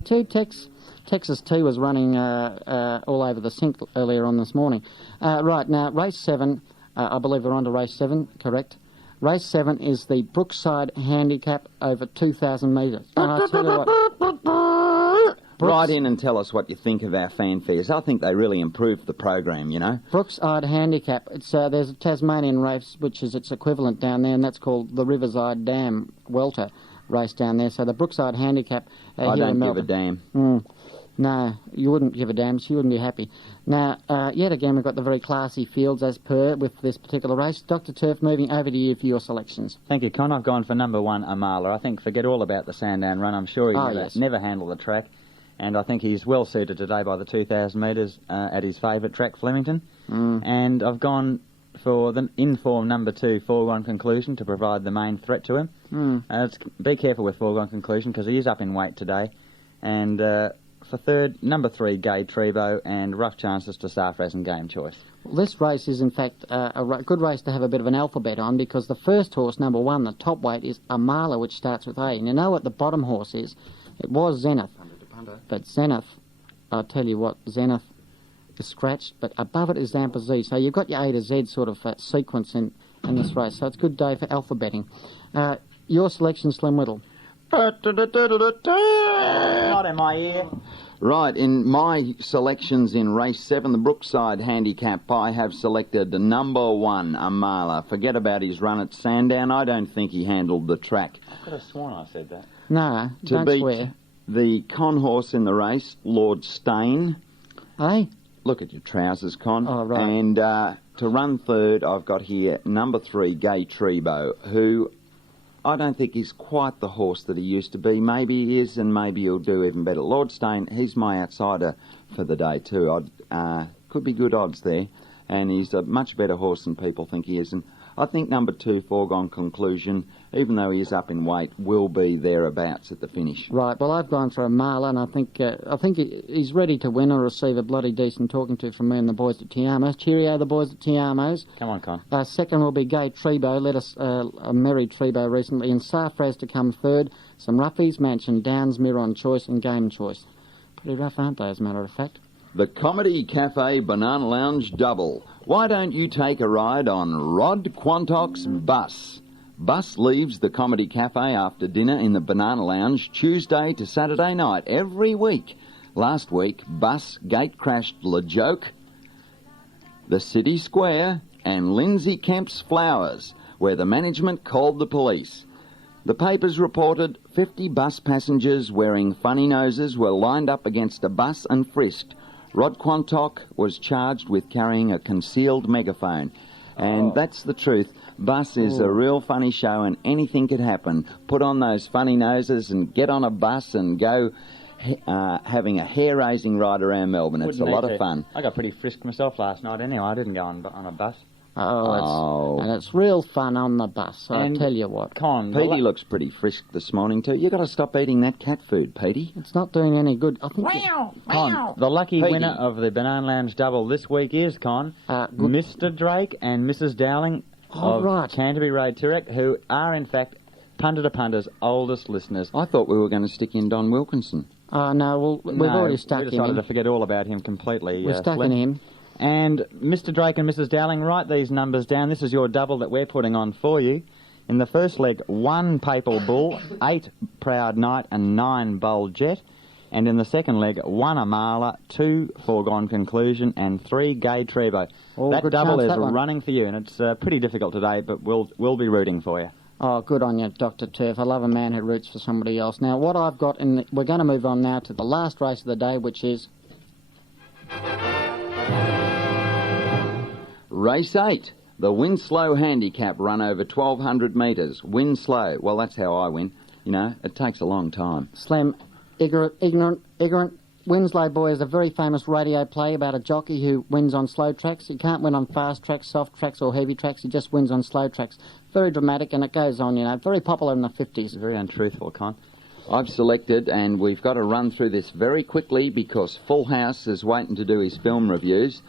Texas 2 was running all over the sink earlier on this morning. Right, now, race 7, I believe we're on to race 7, correct? Race 7 is the Brookside Handicap over 2,000 metres. And I tell you what, Write in and tell us what you think of our fanfares. I think they really improved the program, you know. Brookside Handicap, it's there's a Tasmanian race which is its equivalent down there, and that's called the Riverside Dam Welter race down there. So the Brookside Handicap I here in don't give a Melbourne. damn. No, you wouldn't give a damn, so you wouldn't be happy. Now, yet again, we've got the very classy fields as per with this particular race. Dr. Turf, moving over to you for your selections. Thank you, Con. I've gone for number 1, Amala. I think forget all about the Sandown run. I'm sure he never handled the track. And I think he's well suited today by the 2,000 metres at his favourite track, Flemington. And I've gone for the in-form number 2, Foregone Conclusion, to provide the main threat to him. Be careful with Foregone Conclusion because he is up in weight today. And for third, number 3, Gay Trevo, and rough chances to Sarfraz and Game Choice. Well, this race is, in fact, a good race to have a bit of an alphabet on because the first horse, number 1, the top weight, is Amala, which starts with A. And you know what the bottom horse is? It was Zenith. But Zenith, I'll tell you what, Zenith is scratched, but above it is Zampa Z. So you've got your A to Z sort of sequence in this race. So it's a good day for alphabeting. Your selection, Slim Whittle. Not in my ear. Right, in my selections in race 7, the Brookside Handicap, I have selected number 1, Amala. Forget about his run at Sandown. I don't think he handled the track. I could have sworn I said that. No, To don't beat swear. the con horse in the race, Lord Stain. Hey? Look at your trousers, Con. Oh, right. And to run third, I've got here number 3, Gay Trebo, who I don't think he's quite the horse that he used to be. Maybe he is, and maybe he'll do even better. Lord Stain, he's my outsider for the day too. Could be good odds there, and he's a much better horse than people think he is. And I think number 2, Foregone Conclusion, even though he is up in weight, will be thereabouts at the finish. Right, well, I've gone for a Marla, and I think he's ready to win or receive a bloody decent talking to from me and the boys at Tiamo's. Cheerio, the boys at Tiamo's. Come on, Con. Second will be Gay Trebo, led us a merry Trebo recently, and Safraz to come third. Some roughies, Mansion Downs, Miron Choice, and Game Choice. Pretty rough, aren't they, as a matter of fact? The Comedy Cafe Banana Lounge Double. Why don't you take a ride on Rod Quantock's bus? Bus leaves the Comedy Cafe after dinner in the Banana Lounge Tuesday to Saturday night every week. Last week, bus gate crashed La Joke, the City Square, and Lindsay Kemp's Flowers, where the management called the police. The papers reported 50 bus passengers wearing funny noses were lined up against a bus and frisked. Rod Quantock was charged with carrying a concealed megaphone. And that's the truth. Bus is a real funny show, and anything could happen. Put on those funny noses and get on a bus and go having a hair-raising ride around Melbourne. It's a lot of fun. I got pretty frisked myself last night anyway. I didn't go on a bus. And it's real fun on the bus, I tell you what. Con, Petey looks pretty frisked this morning too. You've got to stop eating that cat food, Petey. It's not doing any good. I think Con, the lucky Petey. winner of the Banana Lounge Double this week is, Con, Mr. Drake and Mrs. Dowling of right. Canterbury Road, Tirek, who are, in fact, Punter to Punter's oldest listeners. I thought we were going to stick in Don Wilkinson. No, well, we've already stuck we in decided him. to forget all about him completely. We're stuck Flip. in him. And Mr. Drake and Mrs. Dowling, write these numbers down. This is your double that we're putting on for you. In the first leg, 1 Papal Bull, 8 Proud Knight, and 9 Bold Jet. And in the second leg, 1 Amala, 2 Foregone Conclusion, and 3 Gay Trebo. That good double chance, is that one. running for you, and it's pretty difficult today, but we'll be rooting for you. Oh, good on you, Dr. Turf. I love a man who roots for somebody else. Now, what I've got we're going to move on now to the last race of the day, which is Race 8, the Winslow Handicap run over 1,200 metres. Winslow, well, that's how I win. You know, it takes a long time. Slim, ignorant. Winslow Boy is a very famous radio play about a jockey who wins on slow tracks. He can't win on fast tracks, soft tracks or heavy tracks. He just wins on slow tracks. Very dramatic, and it goes on, you know. Very popular in the 50s. Very untruthful, Con. I've selected, and we've got to run through this very quickly because Full House is waiting to do his film reviews.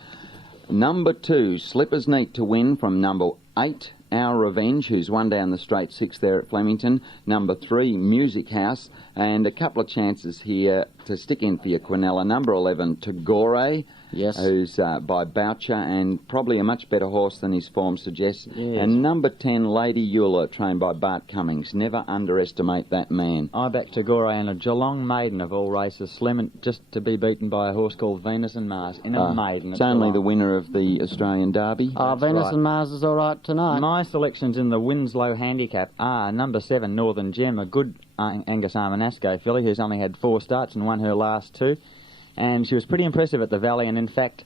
Number 2, Slippers Neat to win from number 8, Our Revenge, who's won down the straight 6 there at Flemington. Number 3, Music House, and a couple of chances here to stick in for your Quinella. Number 11, Tagore, Yes. who's by Boucher, and probably a much better horse than his form suggests. Yes. And number 10, Lady Euler, trained by Bart Cummings. Never underestimate that man. I bet Tagore and a Geelong maiden of all races, Slim, and just to be beaten by a horse called Venus and Mars in a maiden. It's only the winner of the Australian Derby. Venus right. and Mars is all right tonight. My selections in the Winslow Handicap are number 7, Northern Gem, a good Angus Armanasco filly who's only had 4 starts and won her last 2. And she was pretty impressive at the Valley, and in fact,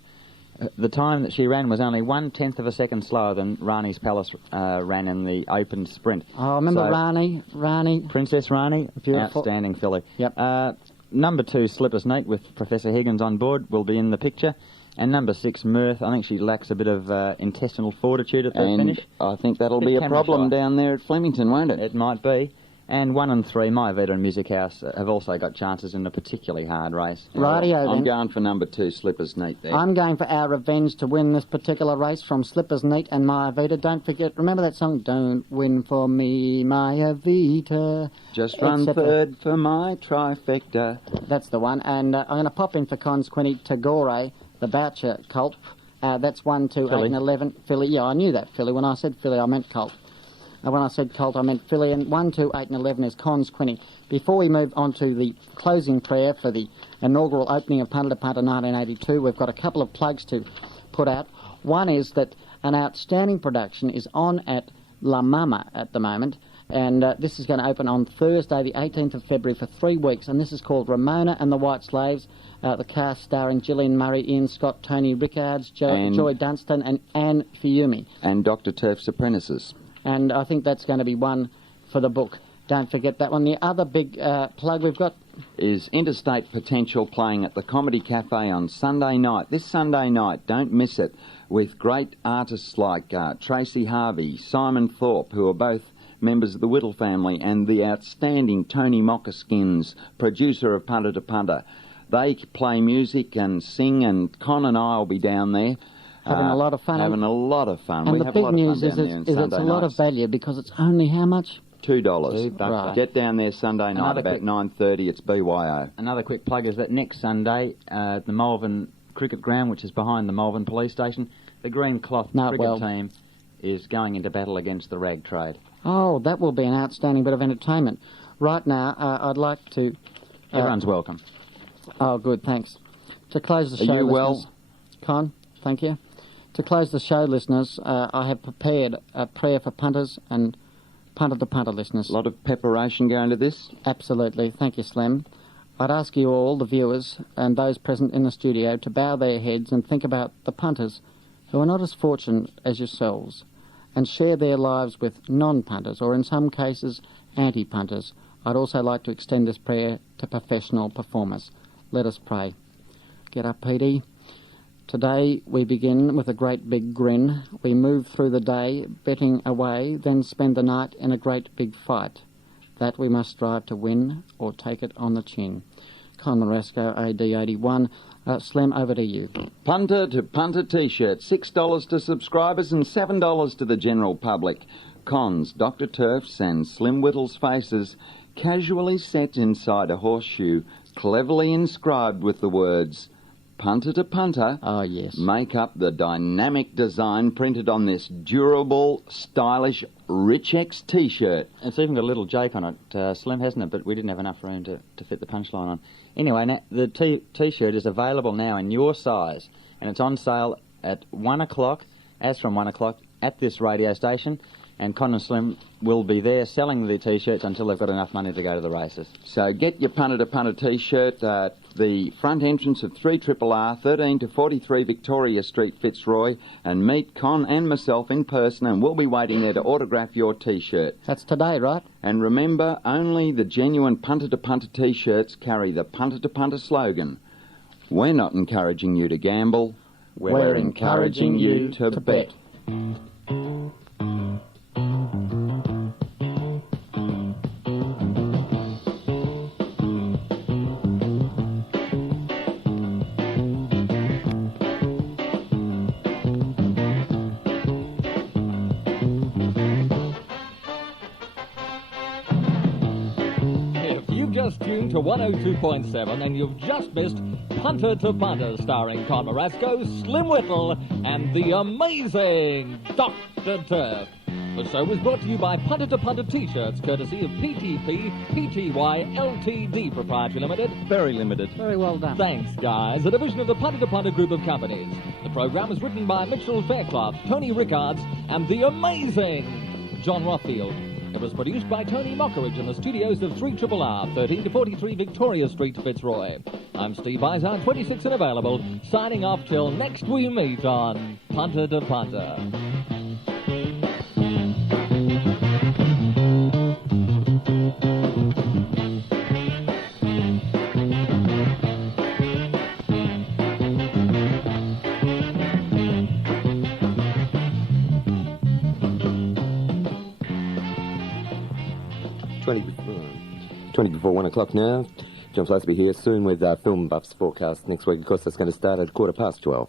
the time that she ran was only 1/10 of a second slower than Rani's Palace ran in the open sprint. Oh, remember So, Rani? Princess Rani, Beautiful. outstanding filly. Yep. Number 2, Slippers Neat, with Professor Higgins on board, will be in the picture. And number 6, Mirth, I think she lacks a bit of intestinal fortitude at the And finish. I think that'll Bit be a camera problem shy. down there at Flemington, won't it? It might be. And 1 and 3, My Vita and Music House, have also got chances in a particularly hard race. Rightio I'm then. going for number 2, Slippers Neat there. I'm going for Our Revenge to win this particular race from Slippers Neat and Maya Vita. Don't forget, remember that song, Don't Win For Me, Maya Vita. Just run etc. third for my trifecta. That's the one. And I'm going to pop in for Cons Quinny Tagore, the Boucher colt. That's 1, 2, 8 and 11. Filly, yeah, I knew that, Filly. When I said Filly, I meant Colt. When I said Colt, I meant Filly. And 1, 2, 8 and 11 is Cons Quinny. Before we move on to the closing prayer for the inaugural opening of Punter to Punter 1982, we've got a couple of plugs to put out. One is that an outstanding production is on at La Mama at the moment, and this is going to open on Thursday, the 18th of February, for 3 weeks, and this is called Ramona and the White Slaves, the cast starring Gillian Murray, Ian Scott, Tony Rickards, Joy Dunstan, and Anne Fiumi. And Dr. Turf's Apprentices. And I think that's going to be one for the book. Don't forget that one. The other big plug we've got is Interstate Potential playing at the Comedy Cafe on Sunday night. This Sunday night, don't miss it, with great artists like Tracy Harvey, Simon Thorpe, who are both members of the Whittle family, and the outstanding Tony Moccaskins, producer of Punter to Punter. They play music and sing, and Con and I will be down there. Having a lot of fun. Having a lot of fun. And we the have big a lot of news fun is down there on it's a Sunday lot of nights. value, because it's only how much? $2. Right. Get down there Sunday night Another about quick- 9:30. It's BYO. Another quick plug is that next Sunday, at the Malvern Cricket Ground, which is behind the Malvern Police Station, the Green Cloth cricket team is going into battle against the rag trade. Oh, that will be an outstanding bit of entertainment. Right now, I'd like to... Everyone's welcome. Oh, good, thanks. To close the Are show, you well? listeners... Con, thank you. To close the show, listeners, I have prepared a prayer for punters and Punter to Punter listeners. A lot of preparation going to this? Absolutely. Thank you, Slim. I'd ask you all, the viewers, and those present in the studio, to bow their heads and think about the punters who are not as fortunate as yourselves, and share their lives with non-punters, or in some cases, anti-punters. I'd also like to extend this prayer to professional performers. Let us pray. Get up, Petey. Today we begin with a great big grin. We move through the day, betting away, then spend the night in a great big fight. That we must strive to win, or take it on the chin. Con Marasco, AD81. Slim, over to you. Punter to Punter T-shirt, $6 to subscribers and $7 to the general public. Cons, Dr. Turf's and Slim Whittle's faces casually set inside a horseshoe, cleverly inscribed with the words Punter to Punter. Oh, yes. Make up the dynamic design printed on this durable, stylish Rich-X T-shirt. It's even got a little joke on it, Slim, hasn't it? But we didn't have enough room to fit the punchline on. Anyway, now, the T-shirt is available now in your size, and it's on sale at 1 o'clock, as from 1 o'clock, at this radio station, and Con and Slim will be there selling the T-shirts until they've got enough money to go to the races. So get your Punter to Punter T-shirt at the front entrance of 3RRR, 13 to 43 Victoria Street, Fitzroy, and meet Con and myself in person, and we'll be waiting there to autograph your T-shirt. That's today, right? And remember, only the genuine Punter to Punter T-shirts carry the Punter to Punter slogan. We're not encouraging you to gamble. We're encouraging you to bet. Just tuned to 102.7 and you've just missed Punter to Punter, starring Con Marasco, Slim Whittle and the amazing Dr. Turf. The show was brought to you by Punter to Punter T-shirts, courtesy of PTP Pty Ltd Proprietary Limited. Very limited. Very well done. Thanks, guys. A division of the Punter to Punter group of companies. The program was written by Mitchell Fairclough, Tony Rickards and the amazing John Rothfield. It was produced by Tony Mockridge in the studios of 3RRR, 13 to 43 Victoria Street, Fitzroy. I'm Steve Izard, 26 and available, signing off till next we meet on Punter to Punter. 20 before 1 o'clock now. John Flatsby here, soon with Film Buffs forecast next week. Of course, that's going to start at 12:15.